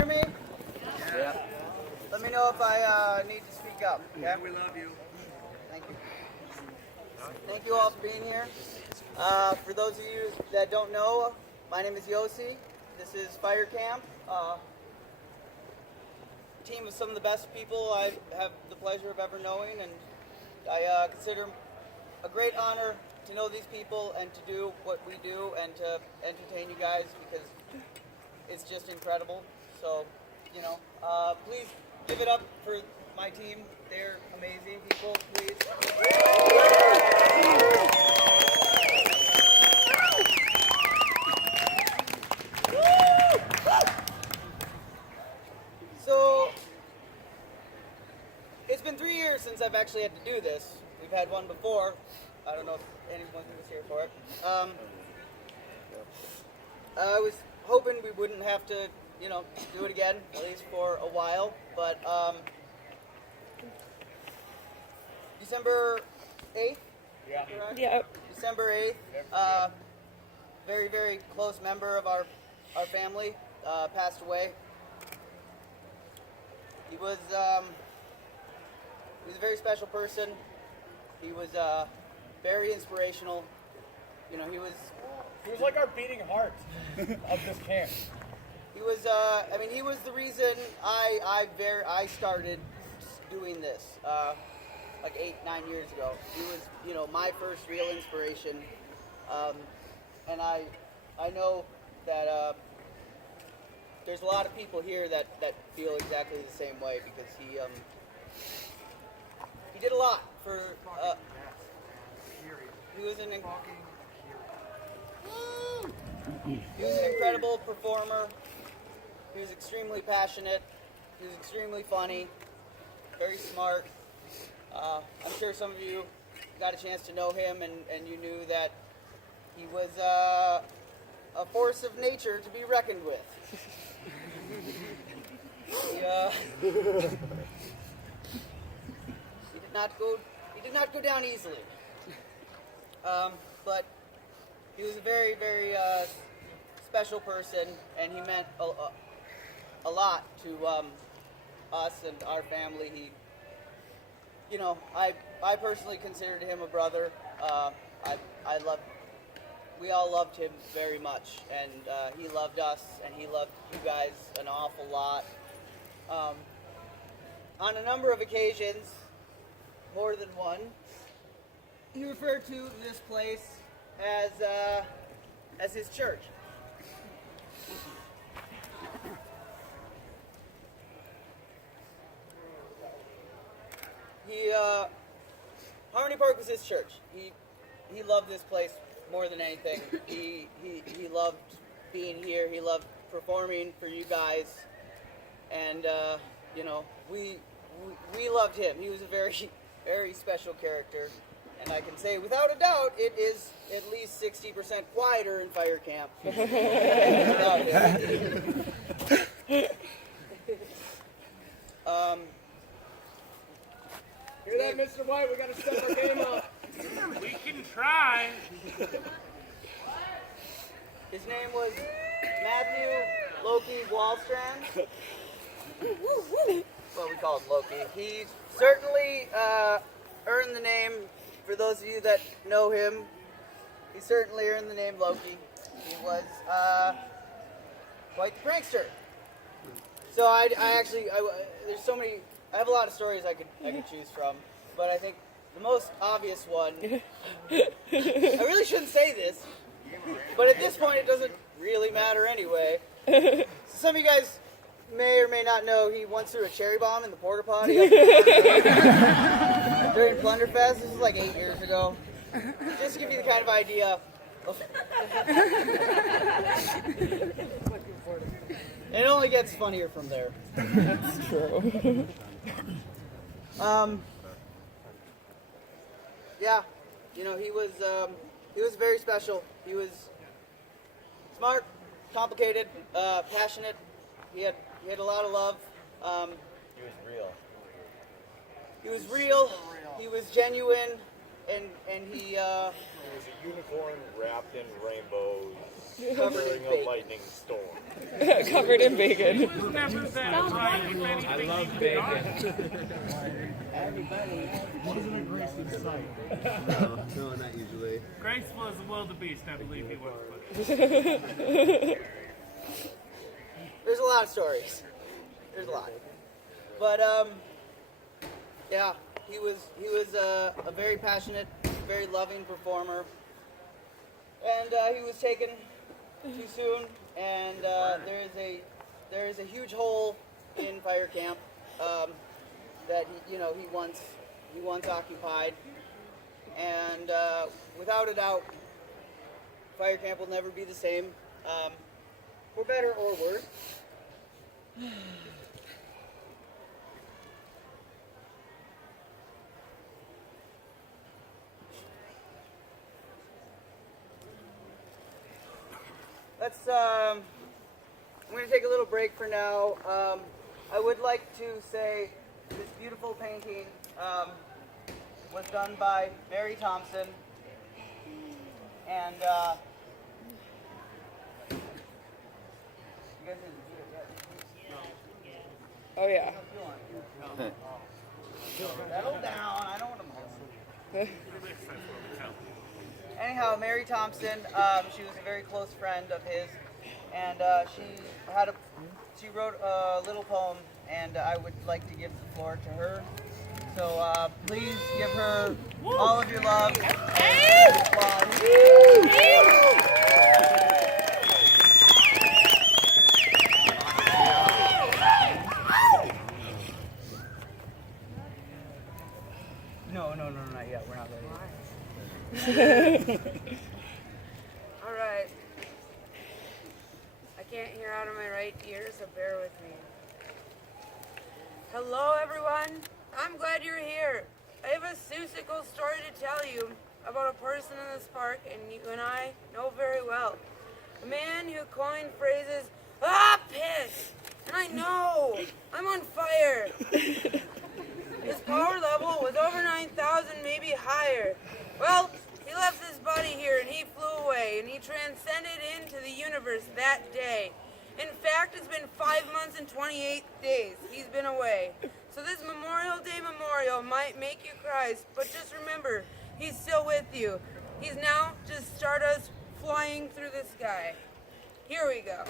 Hear me? Yeah. Let me know if I need to speak up. Okay? We love you. Thank you. Thank you all for being here. For those of you that don't know, my name is Yossi. This is Fire Camp. Team of some of the best people I have the pleasure of ever knowing, and I consider a great honor to know these people and to do what we do and to entertain you guys because it's just incredible. So, please give it up for my team. They're amazing people, please. So, it's been 3 years since I've actually had to do this. We've had one before. I don't know if anyone was here for it. I was hoping we wouldn't have to, do it again, at least for a while. But December 8th? Yeah. Correct? Yep. December 8th, very, very close member of our family passed away. He was a very special person. He was very inspirational. He was like our beating heart of this camp. he was he was the reason I started doing this like 8-9 years ago. He was my first real inspiration, and I know that there's a lot of people here that feel exactly the same way because he did a lot for. He was an incredible performer. He was extremely passionate. He was extremely funny, very smart. I'm sure some of you got a chance to know him, and you knew that he was a force of nature to be reckoned with. He did not go down easily. But he was a very, very special person, and he meant a lot to us and our family. I personally considered him a brother. We all loved him very much, and he loved us, and he loved you guys an awful lot. On a number of occasions, more than one, he referred to this place as his church. Harmony Park was his church. He loved this place more than anything. He loved being here. He loved performing for you guys, and we loved him. He was a very, very special character. And I can say without a doubt, it is at least 60% quieter in Fire Camp. Without him. Hear that, Mr. White? We got to step our game up. We can try. His name was Matthew Loki Wallstrand. Well, we call him Loki. He certainly earned the name. For those of you that know him, he certainly earned the name Loki. He was quite the prankster. So there's so many. I have a lot of stories I could choose from, but I think the most obvious one. I really shouldn't say this, but at this point it doesn't really matter anyway. So some of you guys may or may not know he once threw a cherry bomb in the porta potty during Plunderfest. This was like 8 years ago. Just to give you the kind of idea. And it only gets funnier from there. That's true. Yeah, he was very special. He was smart, complicated, passionate. He had a lot of love. He was real. He was real. He was genuine, and he. He was a unicorn wrapped in rainbows. covered in During a bacon. lightning storm. Covered in bacon. It was never that right. If anything, I love he bacon. Wasn't a graceful sight. No, not usually. Graceful as a wildebeest, I believe he was. There's a lot of stories. There's a lot. But yeah, he was a very passionate, very loving performer, and he was taken too soon. And there is a huge hole in fire camp that he once occupied, and without a doubt, fire camp will never be the same, for better or worse. I'm going to take a little break for now. I would like to say this beautiful painting was done by Mary Thompson, and you guys didn't see it yet. Oh yeah. Settle down. I don't want to mess. Anyhow, Mary Thompson, she was a very close friend of his, and she wrote a little poem, and I would like to give the floor to her. So please give her all of your love and applause. No, not yet. We're not ready. All right. I can't hear out of my right ear, so bear with me. Hello, everyone. I'm glad you're here. I have a Seussical story to tell you about a person in this park, and you and I know very well. A man who coined phrases, piss! And I know, I'm on fire. His power level was over 9,000, maybe higher. Well, he left this body here and he flew away and he transcended into the universe that day. In fact, it's been 5 months and 28 days he's been away. So this Memorial Day memorial might make you cry, but just remember, he's still with you. He's now just stardust flying through the sky. Here we go.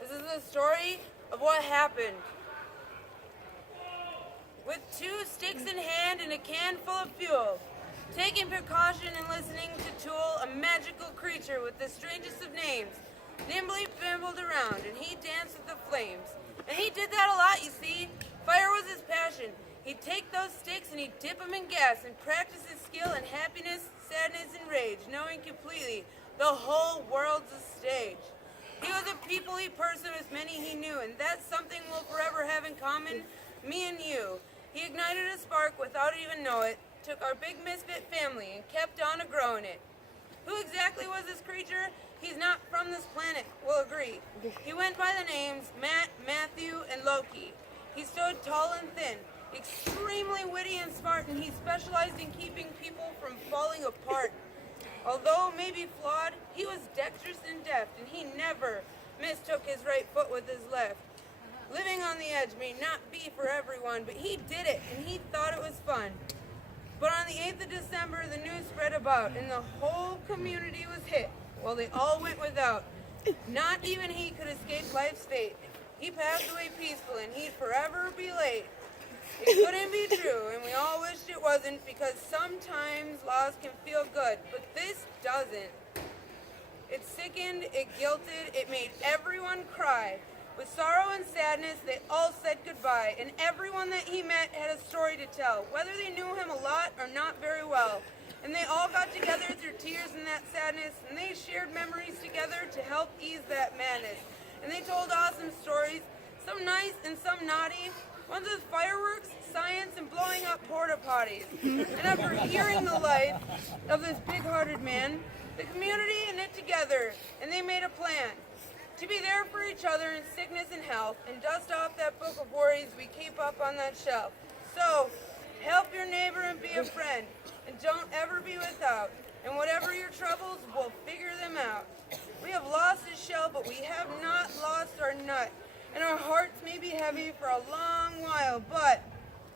This is the story of what happened. With 2 sticks in hand and a can full of fuel, taking precaution and listening to Tool, a magical creature with the strangest of names, nimbly bambled around and he danced with the flames. And he did that a lot, you see. Fire was his passion. He'd take those sticks and he'd dip them in gas and practice his skill in happiness, sadness, and rage, knowing completely the whole world's a stage. He was a peoply person with many he knew, and that's something we'll forever have in common, me and you. He ignited a spark without even know it, took our big misfit family and kept on a-growing it. Who exactly was this creature? He's not from this planet, we'll agree. He went by the names Matt, Matthew, and Loki. He stood tall and thin, extremely witty and smart, and he specialized in keeping people from falling apart. Although maybe flawed, he was dexterous and deft, and he never mistook his right foot with his left. Living on the edge may not be for everyone, but he did it, and he thought it was fun. But on the 8th of December, the news spread about, and the whole community was hit. Well, they all went without. Not even he could escape life's fate. He passed away peacefully, and he'd forever be late. It couldn't be true, and we all wished it wasn't, because sometimes loss can feel good, but this doesn't. It sickened, it guilted, it made everyone cry. With sorrow and sadness, they all said goodbye, and everyone that he met had a story to tell, whether they knew him a lot or not very well. And they all got together through tears and that sadness, and they shared memories together to help ease that madness. And they told awesome stories, some nice and some naughty, ones with fireworks, science, and blowing up porta potties. And after hearing the life of this big-hearted man, the community knit together, and they made a plan to be there for each other in sickness and health, and dust off that book of worries we keep up on that shelf. So, help your neighbor and be a friend, and don't ever be without. And whatever your troubles, we'll figure them out. We have lost his shell, but we have not lost our nut. And our hearts may be heavy for a long while, but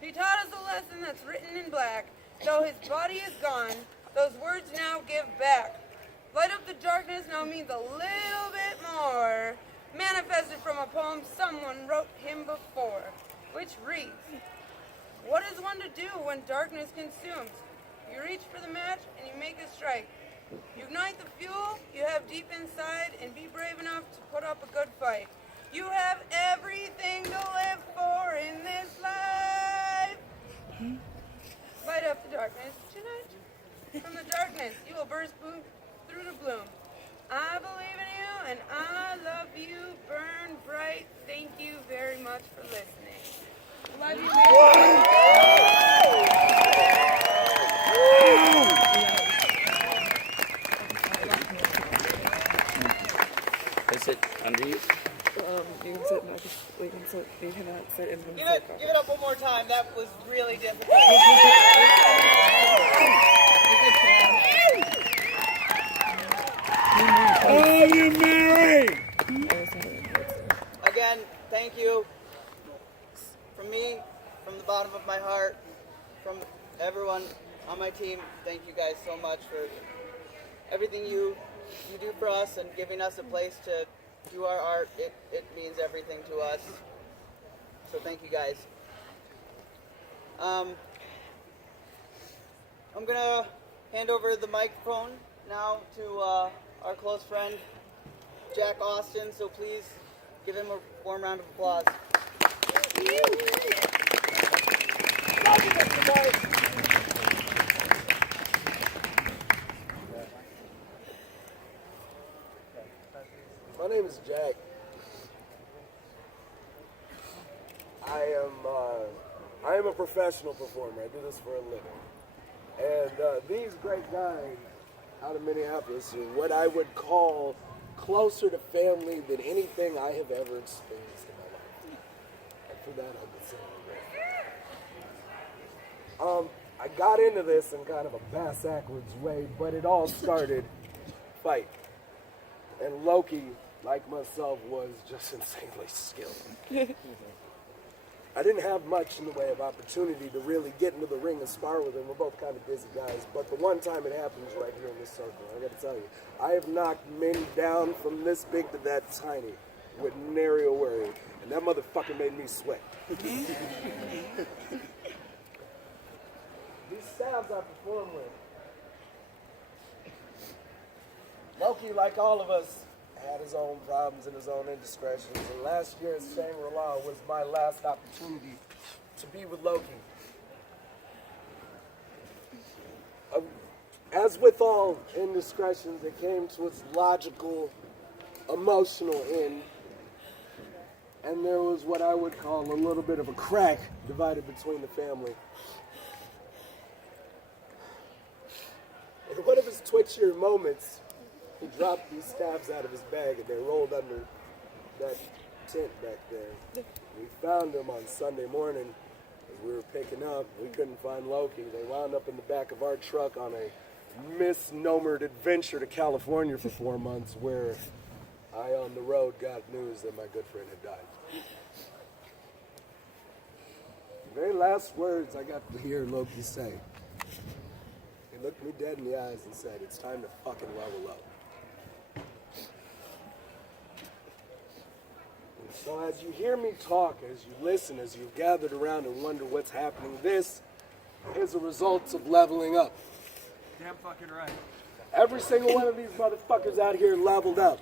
he taught us a lesson that's written in black. Though his body is gone, those words now give back. Light up the darkness now means a little bit more. Manifested from a poem someone wrote him before, which reads, what is one to do when darkness consumes? You reach for the match and you make a strike. You ignite the fuel you have deep inside and be brave enough to put up a good fight. You have everything to live for in this life. Light up the darkness tonight. From the darkness, you will burst through the bloom. I believe in you and I love you. Burn bright. Thank you very much for listening. Love you, man. Is it under you? You can sit next. You cannot sit in the Give it up one more time. That was really difficult. Oh, you married! Again, thank you. From me, from the bottom of my heart, from everyone on my team, thank you guys so much for everything you do for us and giving us a place to do our art. It means everything to us. So thank you guys. I'm gonna hand over the microphone now to our close friend, Jack Austin. So please give him a warm round of applause. My name is Jack. I am a professional performer. I do this for a living. And these great guys out of Minneapolis are what I would call closer to family than anything I have ever experienced in my life. And for that, I've been saying I got into this in kind of a bass-backwards way, but it all started fight. And Loki, like myself, was just insanely skilled. I didn't have much in the way of opportunity to really get into the ring and spar with him. We're both kind of busy guys, but the one time it happened was right here in this circle. I got to tell you, I have knocked many down from this big to that tiny with nary a worry, and that motherfucker made me sweat. These stabs I perform with, Loki, like all of us, had his own problems and his own indiscretions, and last year at Shangri-La was my last opportunity to be with Loki. As with all indiscretions, it came to its logical, emotional end, and there was what I would call a little bit of a crack divided between the family. In one of his twitchier moments, he dropped these stabs out of his bag and they rolled under that tent back there. We found them on Sunday morning as we were picking up. We couldn't find Loki. They wound up in the back of our truck on a misnomered adventure to California for 4 months where I on the road got news that my good friend had died. The very last words I got to hear Loki say, he looked me dead in the eyes and said, "It's time to fucking level up." So as you hear me talk, as you listen, as you've gathered around and wonder what's happening, this is a result of leveling up. Damn fucking right. Every single one of these motherfuckers out here leveled up.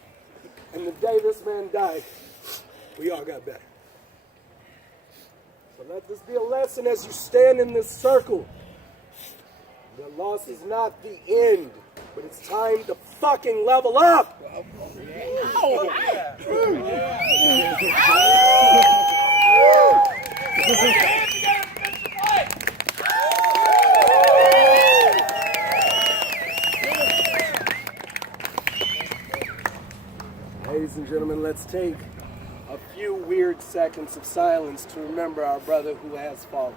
And the day this man died, we all got better. So let this be a lesson as you stand in this circle. The loss is not the end, but it's time to fucking level up. Ladies and gentlemen, let's take a few weird seconds of silence to remember our brother who has fallen.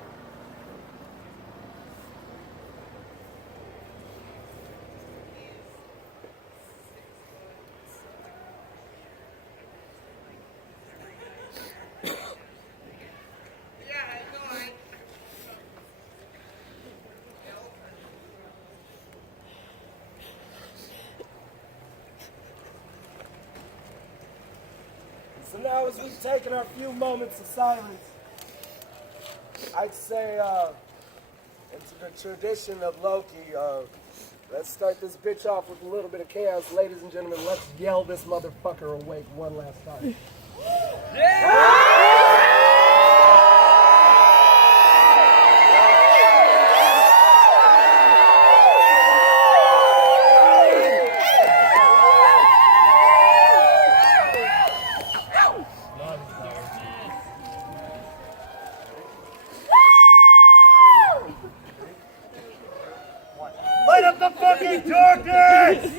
now as we've taken our few moments of silence, I'd say, into the tradition of Loki, let's start this bitch off with a little bit of chaos. Ladies and gentlemen, let's yell this motherfucker awake one last time. Light up the fucking darkness!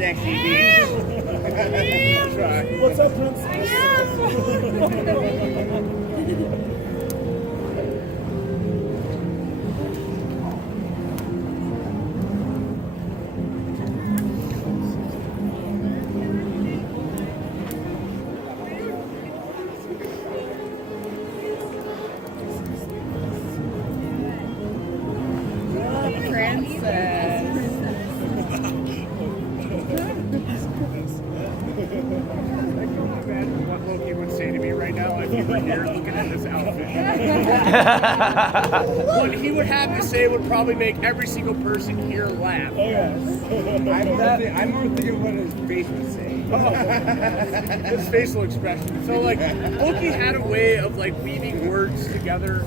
Sexy bitch. What's up, Prince? Imagine what Loki would say to me right now if you were here looking at this outfit. what he would have to say would probably make every single person here laugh. I'm more thinking what his face would say. His facial expression. So like, Loki had a way of like weaving words together,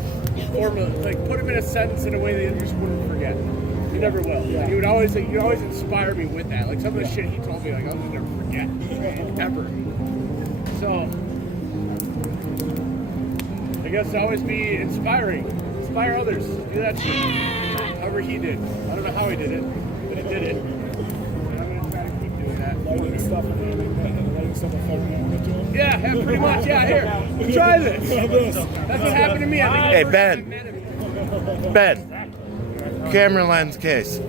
like put them in a sentence in a way that you just wouldn't forget. You never will. Yeah. He would always inspire me with that. Like some of the shit he told me, like I'll just never forget ever. So I guess always be inspiring. Inspire others. Do that shit. However he did. I don't know how he did it, but he did it. And I'm gonna try to keep doing that. Lighting stuff and handing to him. Yeah, pretty much. Yeah, here. Try this. That's what happened to me. I think Hey, the first Ben. time I met him. Ben, camera lens case.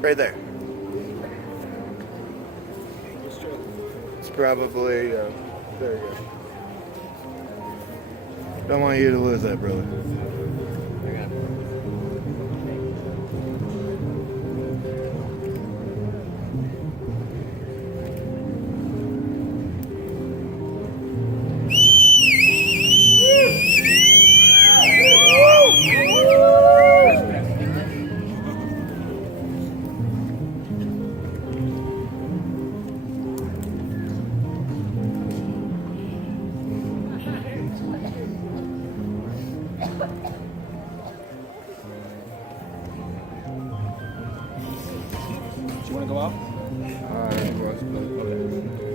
Right there. It's probably, there you go. Don't want you to lose that, brother. You want to go out? Okay.